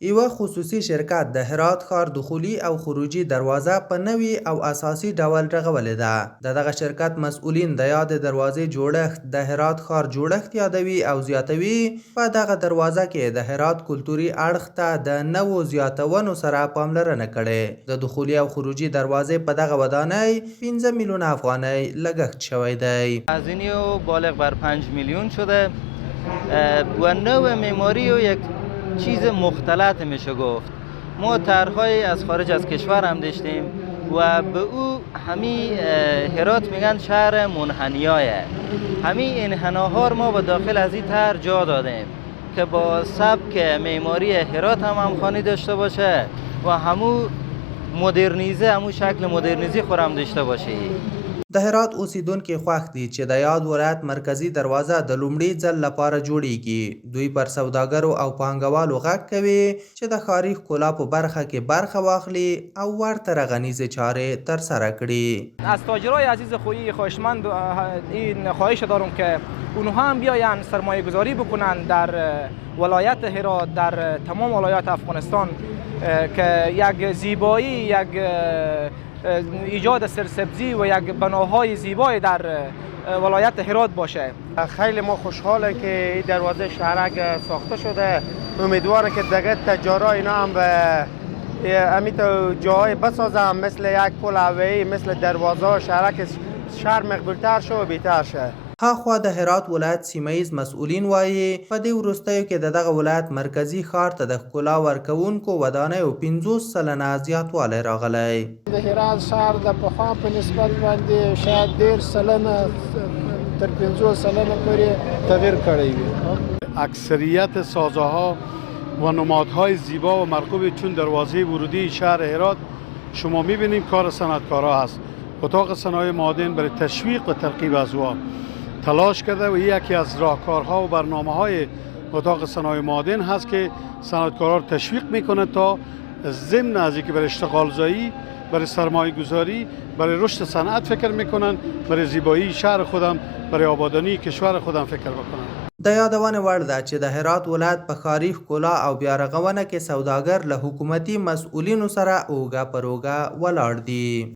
یوه خصوصي شرکت د هرات ښار دخولي او خروجي دروازه په نوي او اساسي ډول رغولې ده. د دغه شرکت مسؤلین د یادې دروازې جوړښت د هرات ښار جوړښت یادوي او زیاتوي په دغه دروازه کې د هرات کلتوري اړخ ته د نوو زیاتونو سره پاملرنه کړې. د دخولي او خروجي دروازې په دغه ودانۍ 15 میلیون افغانۍ لګښت شوی دی. هزینه بالغ بر 5 میلیون شده و نوع معماری و یک چیز مختلط میشه گفت. ما طرح‌های از خارج از کشور هم داشتیم و به او همی هرات میگن شهر منحنیایه. همی انحناها ما به داخل از این طرح جا دادیم که با سبک معماری هرات هم همخوانی داشته باشه و همو شکل مدرنیزی خورم داشته باشه. د هرات اوسیدونکي خوښ دي چې د یاد ولایت مرکزي دروازه د لومړي ځل لپاره جوړیږي. دوی پر سوداګرو او پانګوالو غږ کوي چې د ښاري ښکلا په برخه کې برخه واخلي او ورته رغنیزې چارې ترسره کړي. از تاجرای عزیز خویی خواهشمند این خواهش دارم که اونها هم بیاین سرمایه گذاری بکنن در ولایت هرات، در تمام ولایات افغانستان که یک زیبایی، یک ایجاد سرسبزی و یک بناهای زیبای در ولایت هرات باشه. خیلی ما خوشحاله که این دروازه شهرک ساخته شده. امیدوارم که دیگه تجارا اینا هم به امیت جاهای بسازم مثل یک پل هوایی، مثل دروازه شهرک شهر مقبولتر شه و بهتر شه. هاخوا د هرات ولایت سیمهیز مسؤلین وایي په دې وروستیو کې د دغه ولایت مرکزي ښار ته د ښکلا ورکوونکو ودانیو 50 سلنه زیاتوالی راغلی. د هرات ښار د پخوا په نسبت باندې شاید 10 سلنه تر 50 سلنه پورې تغییر کړی وي. اکثریت سازه‌ها و نمادهای زیبا و مرغوب چون دروازه ورودی شهر هرات شما می‌بینید کار صنعتکارا هست. اتاق صنایع معادن برای تشویق و ترغیب ازوا تلاش کرده و یکی از راهکارها و برنامه‌های اتاق صنایع معادن هست که صنعتکارا رو تشویق میکنه تا ضمن از اینکه برای اشتغال زایی، برای سرمایه گذاری، برای رشد صنعت فکر میکنن، برای زیبایی شهر خودم، برای آبادانی کشور خودم فکر بکنن. د یادونې وړ ده چې د هرات ولایت په ښاري ښکلا او بیارغونه کې سوداګر له حکومتي مسؤلینو سره اوږه پر اوږه ولاړ دي.